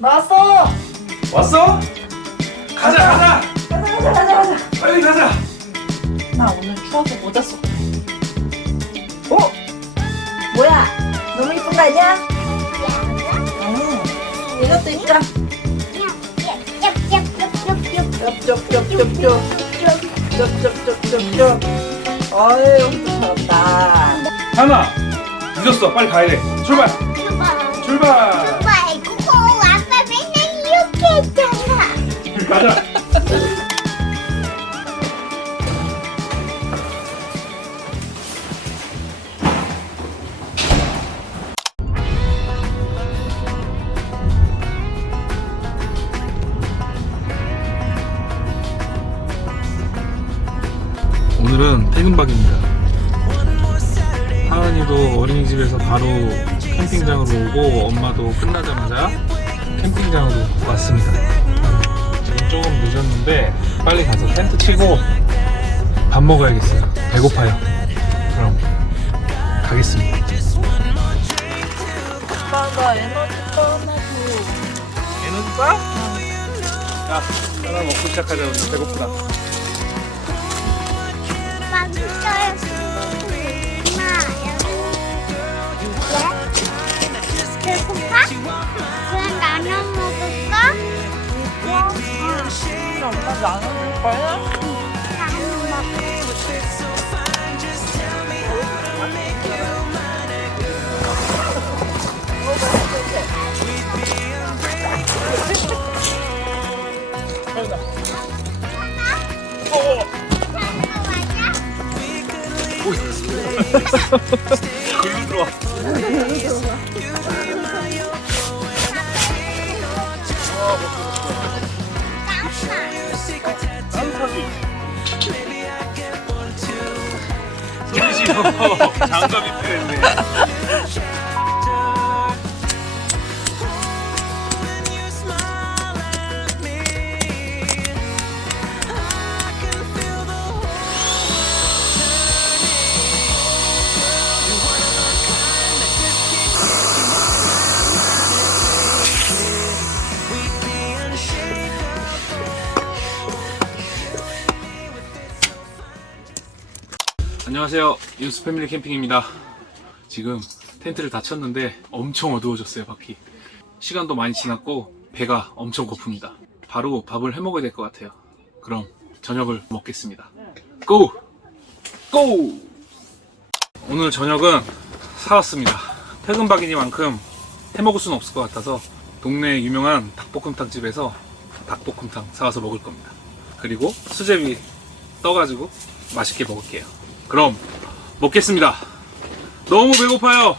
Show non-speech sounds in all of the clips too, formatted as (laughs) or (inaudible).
나왔어. 왔어? 가자 가자 가자 가자 가자 가자. 빨리 가자 나 오늘 추워서 못 잤어. 어? 뭐야? 너무 이쁜 거 아니야? 응. 이것도 있다. 쩝쩝쩝쩝쩝. 쩝쩝쩝쩝쩝. 또 잘한다. 하나 늦었어 빨리 가야 돼 출발 출발 가자 오늘은 퇴근박입니다. 하은이도 어린이집에서 바로 캠핑장으로 오고 엄마도 끝나자마자 캠핑장으로 왔습니다. 조금 늦었는데 빨리 가서 텐트 치고 밥 먹어야겠어요. 배고파요. 그럼 가겠습니다. 오빠가 에너지 떠나고. 에너지 바? 자, 하나 먹고 시작하자. 우리 배고프다. 그냥 엄마 나눠줄 거야? 라 장갑이 안녕하세요. 유스 패밀리 캠핑입니다. 지금 텐트를 다 쳤는데 엄청 어두워졌어요, 밖이. 시간도 많이 지났고 배가 엄청 고픕니다. 바로 밥을 해 먹어야 될 것 같아요. 그럼 저녁을 먹겠습니다. 고! 고! 오늘 저녁은 사왔습니다. 퇴근박이니만큼 해 먹을 수는 없을 것 같아서 동네 유명한 닭볶음탕 집에서 닭볶음탕 사와서 먹을 겁니다. 그리고 수제비 떠가지고 맛있게 먹을게요. 그럼 먹겠습니다. 너무 배고파요.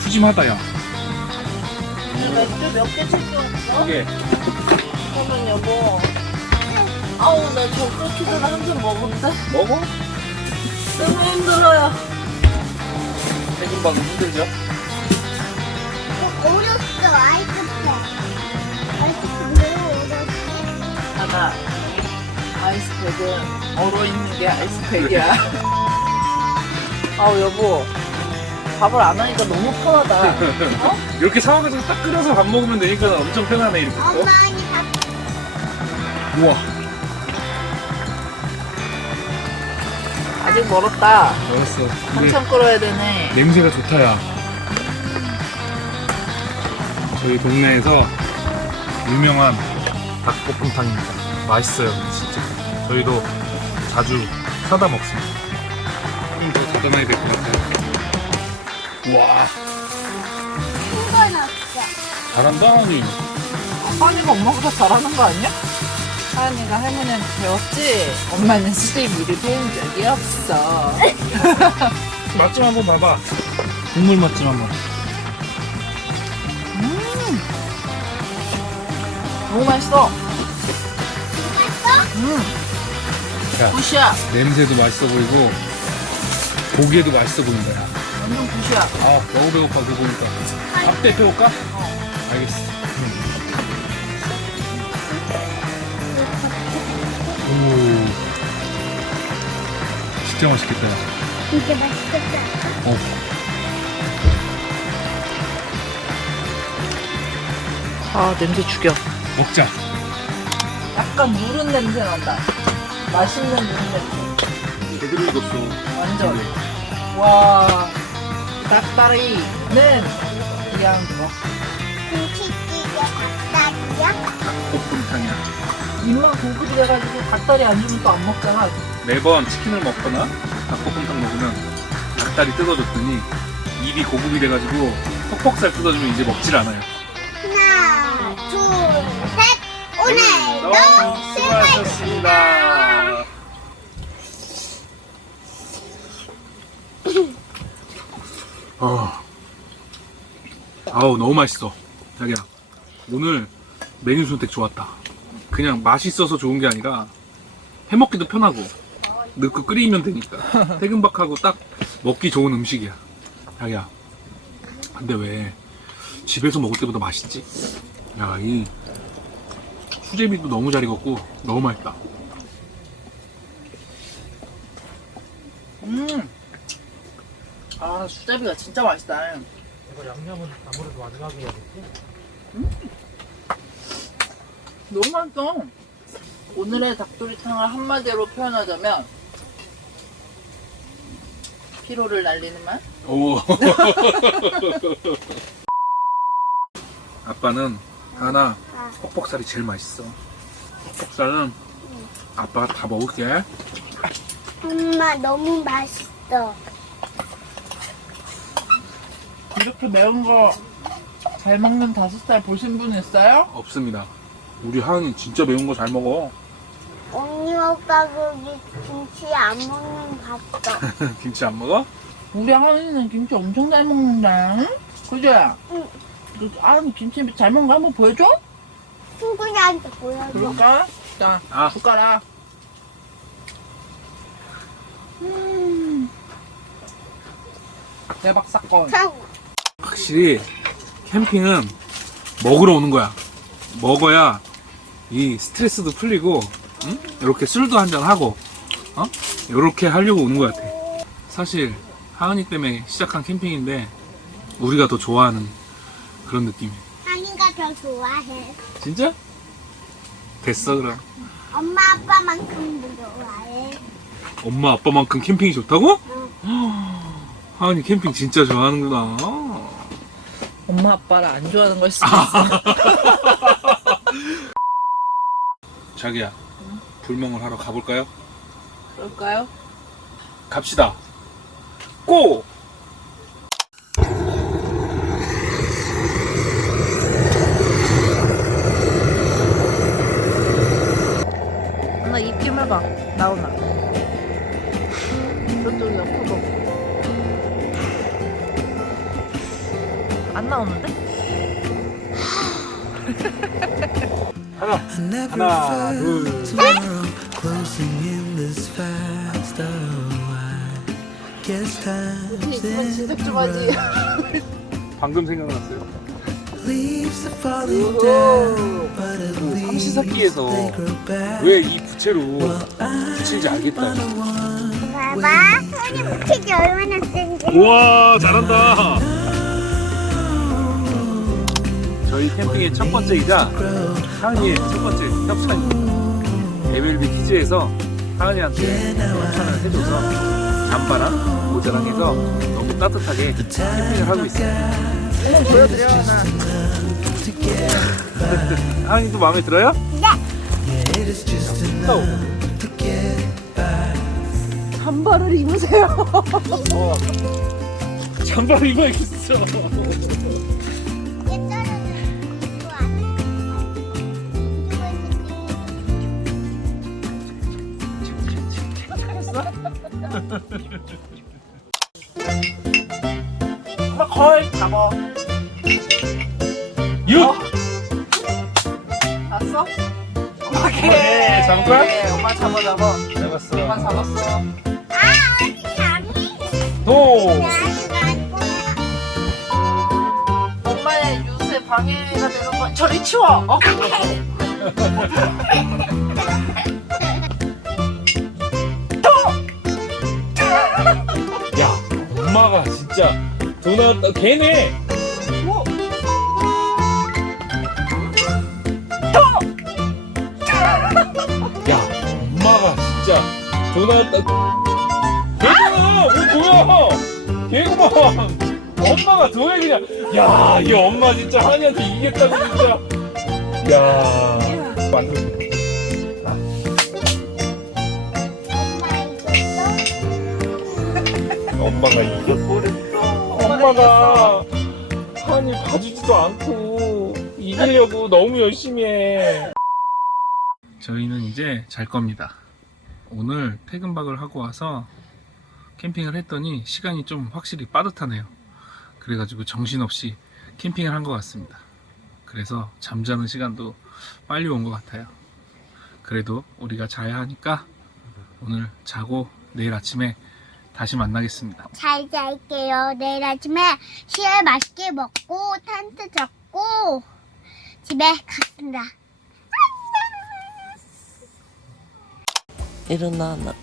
푸짐하다 야. 맥주 몇 개 챙겨왔어? 이게 그러면 여보. 아우, 나 전에 한잔 먹었는데? 먹어? 너무 힘들어요. 퇴근방 힘들죠? 아이스팩은 얼어 있는 게 아이스팩이야. 아우, 여보. 밥을 안 하니까 너무 편하다. (laughs) 이렇게 상황에서 딱 끓여서 밥 먹으면 되니까 엄청 편하네 이렇게 또. 엄마 아니 밥 우와 아직 멀었다. 알았어. 한참 끓어야 되네. 냄새가 좋다야. 저희 동네에서 유명한 닭볶음탕입니다. 맛있어요, 진짜. 저희도 자주 사다 먹습니다. 좀더 닫아놔야 될것 같아요. 와, 큰거 넣었어 잘한다, 하니. 하은이가 엄마보다 잘하는 거 아니야? 하은이가 할머니한테 배웠지? 엄마는 수제비를 배운 적이 없어. (laughs) 맛좀 한번 봐봐. 국물 맛 좀 한번. 너무 맛있어. 맛있어? 음, 야, 굿이야. 냄새도 맛있어 보이고, 고기에도 맛있어 보인다. 야. 완전 굿이야. 아, 너무 배고파, 그거 보니까. 밥 대표올까? 알겠어. 오. 진짜 맛있겠다. 진짜 맛있겠다. 어. 아 냄새 죽여. 먹자. 약간 누른 냄새 난다. 맛있는 냄새. 제대로 익었어. 완전. 와 닭다리는 그냥 뭐 김치찌개 닭다리야? 닭볶음탕이야. 입만 고급이 돼가지고 닭다리 안 주면 또 안 먹잖아. 매번 치킨을 먹거나 닭볶음탕 먹으면 닭다리 뜯어줬더니 입이 고급이 돼가지고 퍽퍽살 뜯어주면 이제 먹질 않아요. 하나, 둘, 셋. 오늘도 수고하셨습니다. 아, 아우 너무 맛있어. 자기야, 오늘 메뉴 선택 좋았다. 그냥 맛있어서 좋은 게 아니라 해먹기도 편하고 넣고 끓이면 되니까 (laughs) 퇴근박하고 딱 먹기 좋은 음식이야. 자기야, 근데 왜 집에서 먹을 때보다 맛있지? 야, 이 수제비도 너무 잘 익었고 너무 맛있다. 음. 아 수제비가 진짜 맛있다. 이거 양념은 아무래도 마지막에 해야겠지? 너무 맛있어. 오늘의 닭도리탕을 한마디로 표현하자면 피로를 날리는 맛? 오. (laughs) 아빠는 하나 퍽퍽살이 제일 맛있어. 퍽퍽살은 아빠가 다 먹을게. 엄마 너무 맛있어. 이렇게 매운 거 잘 먹는 다섯 살 보신 분 있어요? 없습니다. 우리 하은이 진짜 매운 거 잘 먹어. 언니 오빠 거기 김치 안 먹는 거 봤어. (laughs) 김치 안 먹어? 우리 하은이는 김치 엄청 잘 먹는다. 그지? 응. 너 하은이 김치 잘 먹는 거 한번 보여줘? 친구들한테 보여줘. 그럴까? 자, 아. 숟가락. 음. 대박 사건. 참, 확실히 캠핑은 먹으러 오는 거야. 먹어야 이 스트레스도 풀리고, 응? 이렇게 술도 한잔 하고, 어? 이렇게 하려고 오는 것 같아. 사실 하은이 때문에 시작한 캠핑인데 우리가 더 좋아하는 그런 느낌이야. 하니가 더 좋아해. 진짜? 됐어 그럼. 엄마 아빠만큼 좋아해. 엄마 아빠만큼 캠핑이 좋다고? 하은이 캠핑 진짜 좋아하는구나. 엄마 아빠를 안 좋아하는 걸 수도 있어. (laughs) 자기야, 불멍을 하러 가볼까요? 그럴까요? 갑시다. 고! 하나, I never 하나, felt 둘, tomorrow closing in this fast. Oh, I guess time's in a rush. 방금 생각났어요. 그 삼시세끼에서. 왜 이 부채로 붙인지 알겠다. 봐봐. 손이 묵히기 얼마나 센지. 우와, 잘한다. 저희 캠핑의 첫 번째이자. 하은이의 첫 번째 협찬입니다. MLB 퀴즈에서 하은이한테 협찬을 해줘서 잠바랑 모자랑 해서 너무 따뜻하게 캠핑을 하고 있어요. 한번 보여드려, 하나. (laughs) 하은이도 마음에 들어요? Get 잠바를 입으세요. 잠바를 입어야겠어. 엄마 거의 잡아. 육! 봤어? 오케이, 잡을 거야? 네, 엄마 잡아, 잡아. 엄마 잡았어. 잡았어. 아? 도! 엄마의 유세 방해가 되는 건 저리 치워. 어? 엄마 (laughs) 진짜 돈 나왔다 걔네. 야 엄마가 진짜 돈 나왔다 걔구나 뭐 뭐야? 걔구만 엄마가 돈을 그냥 야이 엄마 진짜 한이한테 이기겠다고 진짜. 야 엄마 이겼어? 엄마가 이겨버렸어. 엄마가 한이 봐주지도 않고 이기려고 너무 열심히 해. 저희는 이제 잘 겁니다. 오늘 퇴근박을 하고 와서 캠핑을 했더니 시간이 좀 확실히 빠듯하네요. 그래가지고 정신없이 캠핑을 한 것 같습니다. 그래서 잠자는 시간도 빨리 온 것 같아요. 그래도 우리가 자야 하니까 오늘 자고 내일 아침에 다시 만나겠습니다. 잘 잘게요. 내일 아침에 시에 맛있게 먹고 텐트 잡고 집에 갔습니다. 일어나 나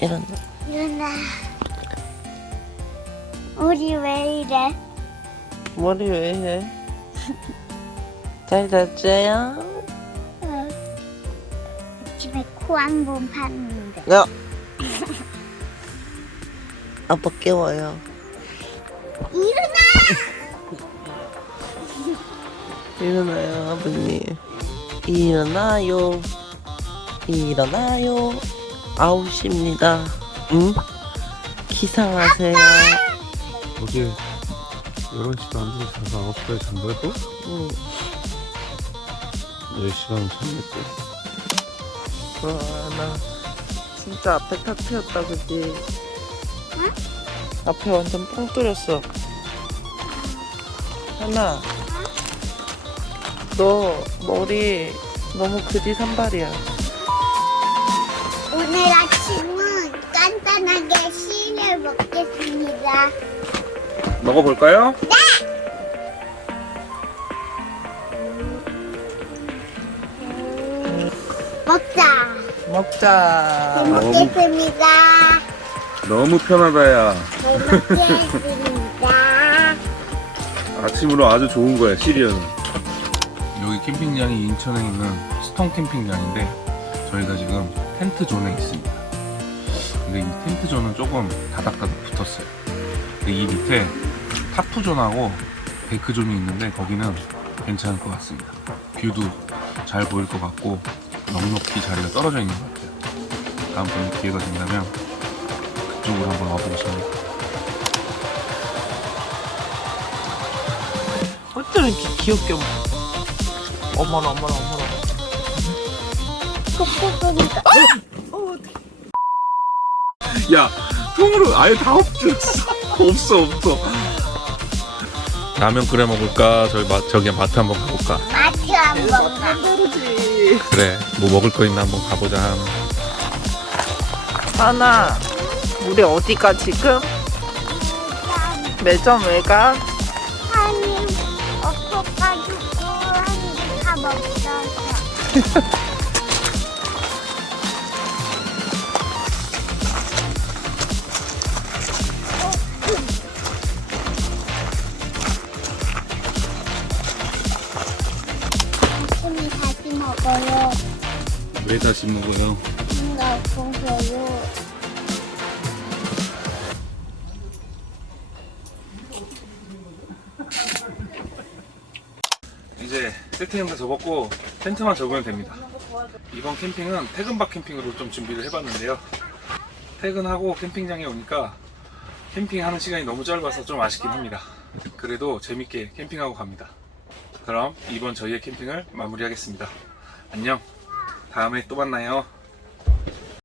일어나 누나, 우리 왜 이래? 머리 왜 해? 잘 잤어요? 응. 집에 코 한번 봤는데. 야 아빠 깨워요. 일어나! (laughs) 일어나요 아버님. 일어나요. 일어나요. 아홉 시입니다. 응? 기상하세요. 어제 11시도 안 되고 자서 9시에 잔 거야 또? 응. 10시간 잤네 또 그러나 진짜 앞에 탁 트였다 그지? 앞에 완전 뻥 뚫렸어 하나 너 머리 너무 그지 산발이야 오늘 아침은 간단하게 시를 먹겠습니다. 먹어볼까요? 먹자. 먹자. 잘 먹겠습니다. 너무 편하다야. 잘 먹겠습니다. 아침으로 아주 좋은 거야 시리얼은. 여기 캠핑장이 인천에 있는 스톤 캠핑장인데 저희가 지금 텐트 존에 있습니다. 근데 이 텐트 존은 조금 다닥다닥 붙었어요. 근데 이 밑에 타프 존하고 베이크 존이 있는데 거기는 괜찮을 것 같습니다. 뷰도 잘 보일 것 같고 넉넉히 자리가 떨어져 있는 것 같아요. 다음번에 기회가 된다면 그쪽으로 한번 싶네요 어쩜 이렇게 귀엽게 먹어 어머나 어머나 어머나 kokkok거리가 야, 통으로 아예 다 없어졌어. (laughs) 없어, 없어. 라면 끓여 먹을까? 저기 마, 저기 마트 한번 가볼까? 마트 한번 가. 그래, 뭐 먹을 거 있나 한번 가보자. 하나, 우리 어디가 지금? 매점 왜 가? 한이 엎어가지고 한이 다 다시 먹어요. 왜 다시 먹어요? 이제 세팅은 다 접었고 텐트만 접으면 됩니다. 이번 캠핑은 퇴근박 캠핑으로 좀 준비를 해봤는데요. 퇴근하고 캠핑장에 오니까 캠핑하는 시간이 너무 짧아서 좀 아쉽긴 합니다. 그래도 재밌게 캠핑하고 갑니다. 그럼 이번 저희의 캠핑을 마무리하겠습니다. 안녕. 다음에 또 만나요.